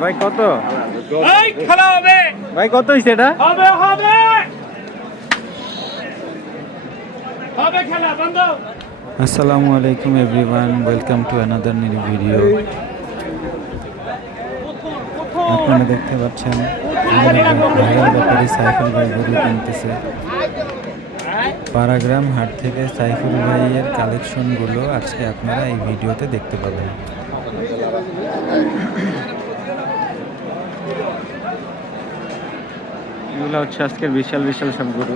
ভাই কত? এই খেলা হবে। ভাই কত হয়েছে এটা? হবে হবে। হবে খেলা বন্ধ। আসসালামু আলাইকুম everyone. Welcome to another new video আপনারা দেখতে পাচ্ছেন ভাইরাল ব্যাপারে সাইফুল ভাই গরু কিনতেছে। পারাগ্রাম হাট থেকে সাইফুল ভাইয়ের কালেকশনগুলো আজকে আপনারা এই ভিডিওতে দেখতে পাবেন। এগুলো হচ্ছে আজকের বিশাল বিশাল সব গরু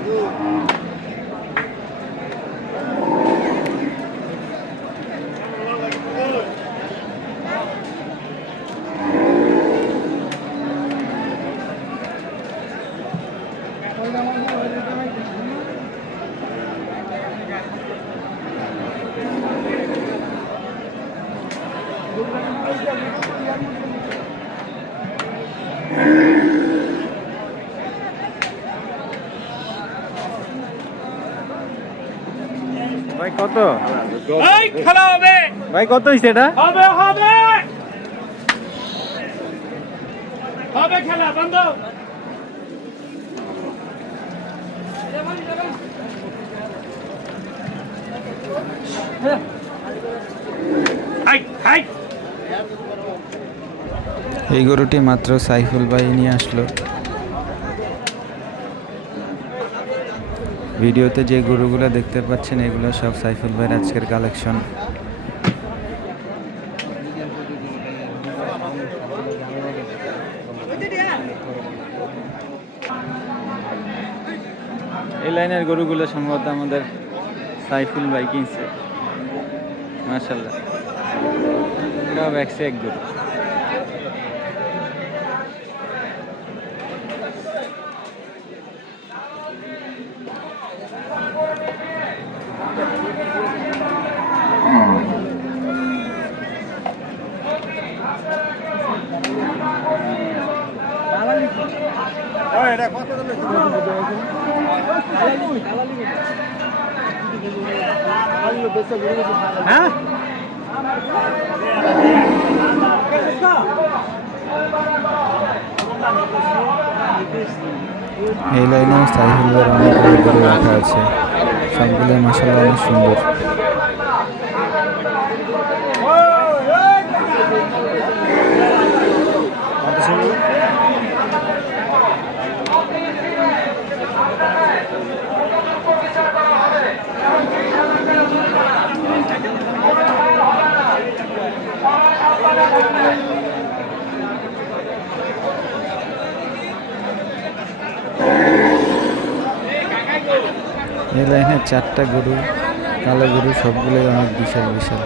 ভাই কত? এই খেলা হবে। ভাই কত হয়েছে এটা? হবে হবে। হবে খেলা বন্ধ। এই গরুটি মাত্র সাইফুল ভাই নিয়ে আসলো। ভিডিওতে যে গরুগুলো দেখতে পাচ্ছেন, এগুলো সব সাইফুল ভাইয়ের আজকের কালেকশন এই লাইনের গরুগুলো সম্ভবত আমাদের সাইফুল ভাই কিনছে। মার্শাল্লাহ এক গরু। হ্যাঁ? এই লাইনে সাইফুলের অনেকগুলো গরু রাখা আছে। সবগুলো মাসাল্লাহ অনেক সুন্দর। এই লাইনে চারটা গরু কালো গরু সবগুলোই অনেক বিশাল বিশাল।